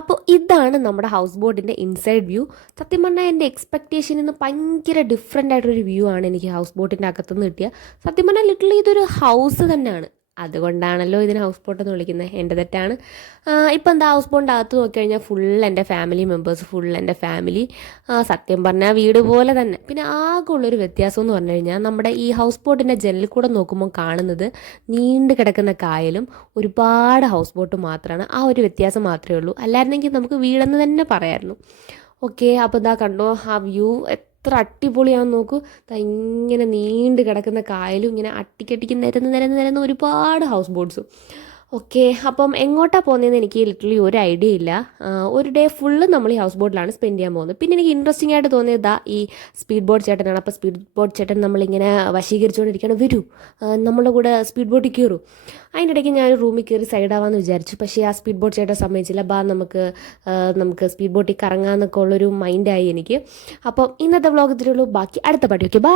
അപ്പോൾ ഇതാണ് നമ്മുടെ ഹൗസ് ബോട്ടിൻ്റെ ഇൻസൈഡ് വ്യൂ. സത്യം പറഞ്ഞാൽ എൻ്റെ എക്സ്പെക്റ്റേഷനിൽ നിന്ന് ഭയങ്കര ഡിഫറെൻ്റ് ആയിട്ടൊരു വ്യൂ ആണ് എനിക്ക് ഹൗസ് ബോട്ടിൻ്റെ അകത്തുനിന്ന് കിട്ടിയത്. സത്യം പറഞ്ഞാൽ ലിറ്ററലി ഇതൊരു ഹൗസ് തന്നെയാണ്. അതുകൊണ്ടാണല്ലോ ഇതിനെ ഹൗസ് ബോട്ട് എന്ന് വിളിക്കുന്നത്. എൻ്റെ തെറ്റാണ്. ഇപ്പം എന്താ, ഹൗസ് ബോട്ടിൻ്റെ അകത്ത് നോക്കിക്കഴിഞ്ഞാൽ ഫുൾ എൻ്റെ ഫാമിലി മെമ്പേഴ്സ്, ഫുൾ എൻ്റെ ഫാമിലി. സത്യം പറഞ്ഞാൽ വീട് പോലെ തന്നെ. പിന്നെ ആകെ ഉള്ളൊരു വ്യത്യാസം എന്ന് പറഞ്ഞു കഴിഞ്ഞാൽ നമ്മുടെ ഈ ഹൗസ് ബോട്ടിൻ്റെ ജനലിൽ കൂടെ നോക്കുമ്പോൾ കാണുന്നത് നീണ്ടു കിടക്കുന്ന കായലും ഒരുപാട് ഹൗസ് ബോട്ട് മാത്രമാണ്. ആ ഒരു വ്യത്യാസം മാത്രമേ ഉള്ളൂ. അല്ലായിരുന്നെങ്കിൽ നമുക്ക് വീടെന്ന് തന്നെ പറയായിരുന്നു. ഓക്കെ, അപ്പോൾ ഇതാ കണ്ടോ ആ വ്യൂ എത്ര അടിപൊളിയാണെന്ന് നോക്കൂ. ഇങ്ങനെ നീണ്ട് കിടക്കുന്ന കായലും ഇങ്ങനെ അട്ടിക്കട്ടിക്ക് നിരന്ന് നിരന്ന് നിരന്ന് ഒരുപാട് ഹൗസ് ബോട്ട്സും. ഓക്കെ, അപ്പം എങ്ങോട്ടാണ് പോകുന്നതെന്ന് എനിക്ക് ലിറ്ററലി ഒരു ഐഡിയ ഇല്ല. ഒരു ഡേ ഫുള്ള് നമ്മൾ ഈ ഹൗസ് ബോട്ടിലാണ് സ്പെൻഡ് ചെയ്യാൻ പോകുന്നത്. പിന്നെ എനിക്ക് ഇൻട്രസ്റ്റിംഗ് ആയിട്ട് തോന്നിയത് ഈ സ്പീഡ് ബോട്ട് ചേട്ടനാണ്. അപ്പോൾ സ്പീഡ് ബോട്ട് ചേട്ടൻ നമ്മളിങ്ങനെ വശീകരിച്ചുകൊണ്ടിരിക്കുകയാണ്, വരൂ നമ്മളുടെ കൂടെ സ്പീഡ് ബോട്ടിൽ കയറൂ. അതിൻ്റെ ഇടയ്ക്ക് ഞാൻ റൂമിൽ കയറി സൈഡാവാമെന്ന് വിചാരിച്ചു. പക്ഷേ ആ സ്പീഡ് ബോട്ട് ചേട്ടൻ സമ്മതിച്ചില്ല. നമുക്ക് സ്പീഡ് ബോട്ടിൽ കറങ്ങാമെന്നൊക്കെ ഉള്ളൊരു മൈൻഡായി എനിക്ക്. അപ്പം ഇന്നത്തെ വ്ളോഗ് ഇതിലുള്ളൂ. ബാക്കി അടുത്ത പാട്ടി. Okay, by.